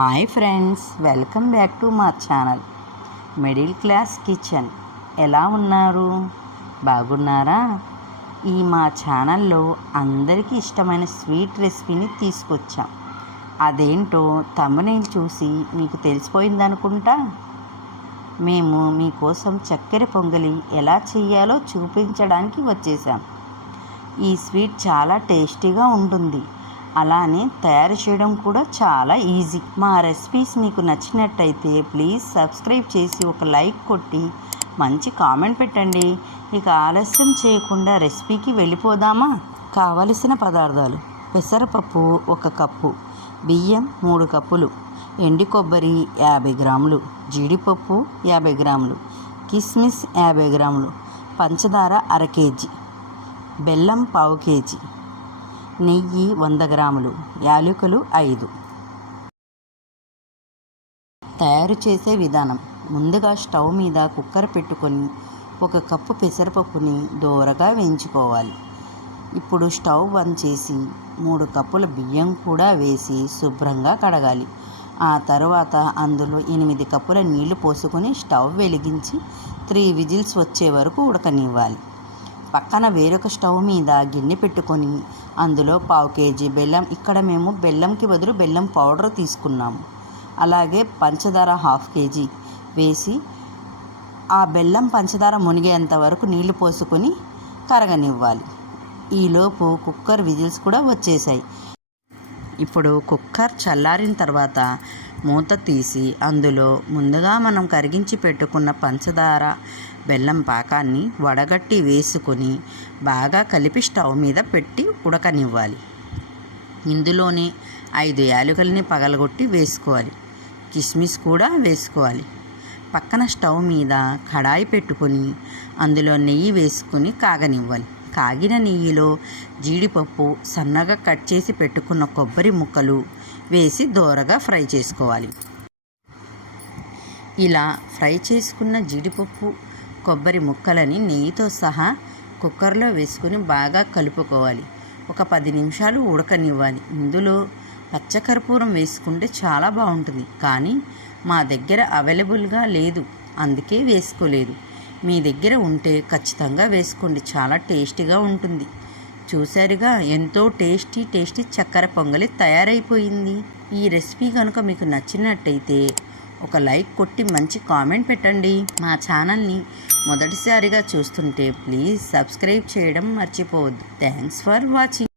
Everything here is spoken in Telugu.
Hi friends, welcome back to మా ఛానల్ మిడిల్ క్లాస్ కిచెన్. ఎలా ఉన్నారు? బాగున్నారా? ఈ మా ఛానల్లో అందరికీ ఇష్టమైన స్వీట్ రెసిపీని తీసుకొచ్చాం. అదేంటో థంబ్నెయిల్ చూసి మీకు తెలిసిపోయిందనుకుంటా. మేము మీకోసం చక్కెర పొంగలి ఎలా చేయాలో చూపించడానికి వచ్చేసాం. ఈ స్వీట్ చాలా టేస్టీగా ఉంటుంది, అలానే తయారు చేయడం కూడా చాలా ఈజీ. మా రెసిపీస్ మీకు నచ్చినట్టయితే ప్లీజ్ సబ్స్క్రైబ్ చేసి ఒక లైక్ కొట్టి మంచి కామెంట్ పెట్టండి. ఇక ఆలస్యం చేయకుండా రెసిపీకి వెళ్ళిపోదామా? కావలసిన పదార్థాలు: పెసరపప్పు 1 కప్పు, బియ్యం 3 కప్పులు, ఎండు కొబ్బరి 50 గ్రాములు, జీడిపప్పు 50 గ్రాములు, కిస్మిస్ 50 గ్రాములు, పంచదార 1/2 కేజీ, బెల్లం 1/2 కేజీ, నెయ్యి 100 గ్రాములు, యాలకులు 5. తయారు చేసే విధానం: ముందుగా స్టవ్ మీద కుక్కర్ పెట్టుకొని 1 కప్పు పెసరపప్పుని దోరగా వేయించుకోవాలి. ఇప్పుడు స్టవ్ ఆన్ చేసి 3 కప్పుల బియ్యం కూడా వేసి శుభ్రంగా కడగాలి. ఆ తర్వాత అందులో 8 కప్పుల నీళ్లు పోసుకొని స్టవ్ వెలిగించి 3 విజిల్స్ వచ్చే వరకు ఉడకనివ్వాలి. పక్కన వేరొక స్టవ్ మీద గిన్నె పెట్టుకొని అందులో 1/2 కేజీ బెల్లం, ఇక్కడ మేము బెల్లంకి బదులు బెల్లం పౌడర్ తీసుకున్నాము, అలాగే పంచదార 1/2 కేజీ వేసి ఆ బెల్లం పంచదార మునిగేంత వరకు నీళ్లు పోసుకొని కరగనివ్వాలి. ఈలోపు కుక్కర్ విజిల్స్ కూడా వచ్చేసాయి. ఇప్పుడు కుక్కర్ చల్లారిన తర్వాత మూత తీసి అందులో ముందుగా మనం కరిగించి పెట్టుకున్న పంచదార బెల్లం పాకాన్ని వడగట్టి వేసుకొని బాగా కలిపి స్టవ్ మీద పెట్టి ఉడకనివ్వాలి. ఇందులోనే 5 యాలకులని పగలగొట్టి వేసుకోవాలి. కిస్మిస్ కూడా వేసుకోవాలి. పక్కన స్టవ్ మీద కడాయి పెట్టుకొని అందులో నెయ్యి వేసుకొని కాగనివ్వాలి. కాగిన నెయ్యిలో జీడిపప్పు, సన్నగా కట్ చేసి పెట్టుకున్న కొబ్బరి ముక్కలు వేసి దోరగా ఫ్రై చేసుకోవాలి. ఇలా ఫ్రై చేసుకున్న జీడిపప్పు, కొబ్బరి ముక్కలని నెయ్యితో సహా కుక్కర్లో వేసుకొని బాగా కలుపుకోవాలి. ఒక 10 నిమిషాలు ఉడకనివ్వాలి. ఇందులో పచ్చకర్పూరం వేసుకుంటే చాలా బాగుంటుంది, కానీ మా దగ్గర అవైలబుల్గా లేదు, అందుకే వేసుకోలేదు. మీ దగ్గర ఉంటే ఖచ్చితంగా వేసుకోండి, చాలా టేస్టీగా ఉంటుంది. చూసారుగా, ఎంతో టేస్టీ చక్కెర పొంగలి తయారైపోయింది. ఈ రెసిపీ కనుక మీకు నచ్చినట్టయితే ఒక లైక్ కొట్టి మంచి కామెంట్ పెట్టండి. మా ఛానల్ని మొదటిసారిగా చూస్తుంటే ప్లీజ్ సబ్స్క్రైబ్ చేయడం మర్చిపోవద్దు. Thanks for watching.